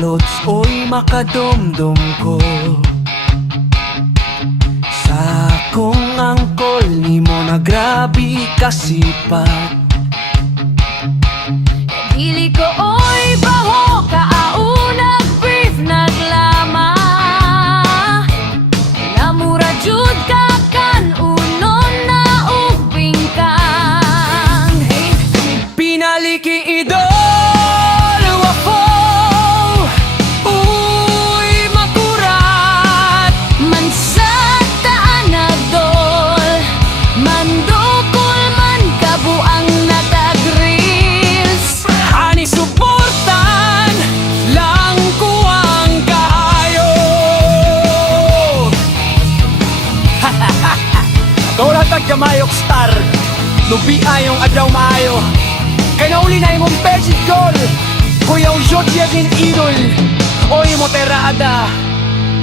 Lods, oy makadumdum ko sa akong angkol ni mo na grabe kasipat. Dili ko oy baho kaunag brief naglama namura jud ka kan unon na ubing kang Pinaliki idol Kamayok star, lubi ayong adlaw maayo. Kay nauli na imong pejit goal, kuya ujod yagin idol. Oy mo terada,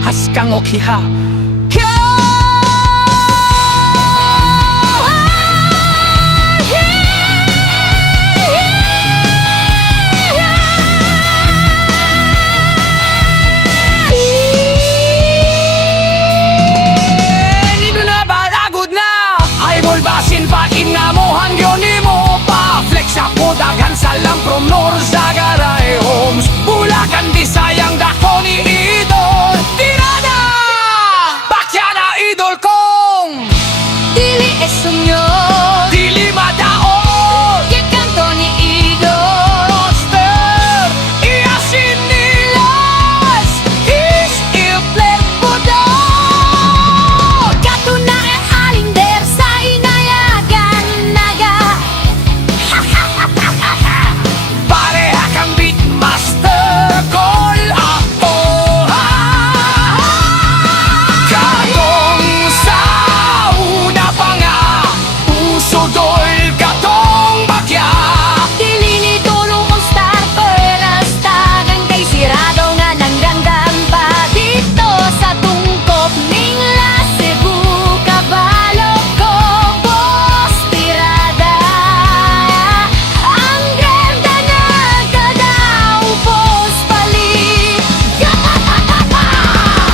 haskang okiha. Basin nga mo hangyon ni mo pa flex ako daghan sa lang from North Sagaray Homes Bulacan Disayang dako ni idol Tirada! Bakya na idol kong dili esumyo dili madaot kikanto ni idol Monster iasin nilas is il-fler pudo kato na e alinder sa inayagan naga pareha kang beatmaster call ako katong sa una pa nga usodol katong bakya dili ni tulong ang star peras tagang kay sirado nga nangganggam pa dito sa tungkop ning La Cebu kabalo ko boss tirada ang ganda na kadaw boss palit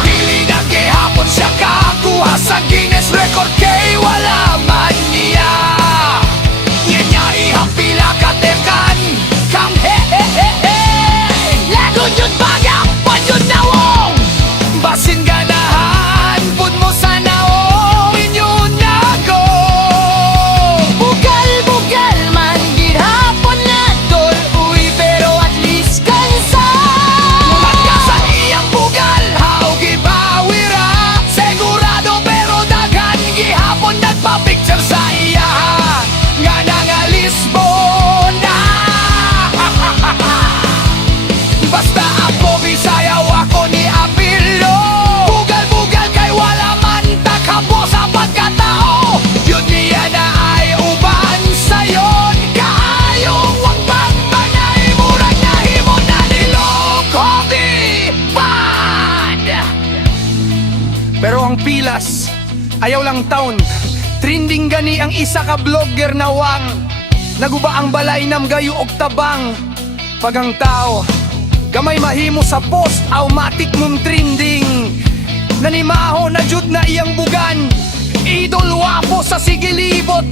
Dili na gihapon siya kakuha sa Guinness Record kay wala man niya niya ihapila katekan kang he lagon yun bagak Panyod na wong basin ganahan pud mo sa naong inyo na go bugal man gihapon na Dol uy pero at least kansa Mulat ka sa iyang bugal How gibawira Segurado pero daghan gihapon nagpa-picture sa iya Nga nga Lisbona Basta ako Bisayaw ako ni Apilo Bugal kay wala man takabo sa pagkatao Yun niya na ay uban sayon Kaayong wag magbanay Murag na himo na niloko di bad Pero ang pilas ayaw lang taon Trending gani ang isa ka vlogger na wang Naguba ang balay nam gayo og tabang Pag ang tao gamay mahimo sa post automatic mong trending Nanimaho na jud na iyang bugan Idol wapo sa sige libot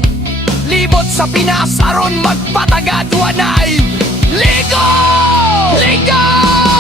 Libot sa Pinas aron magpatagad wanay Ligo! Ligo!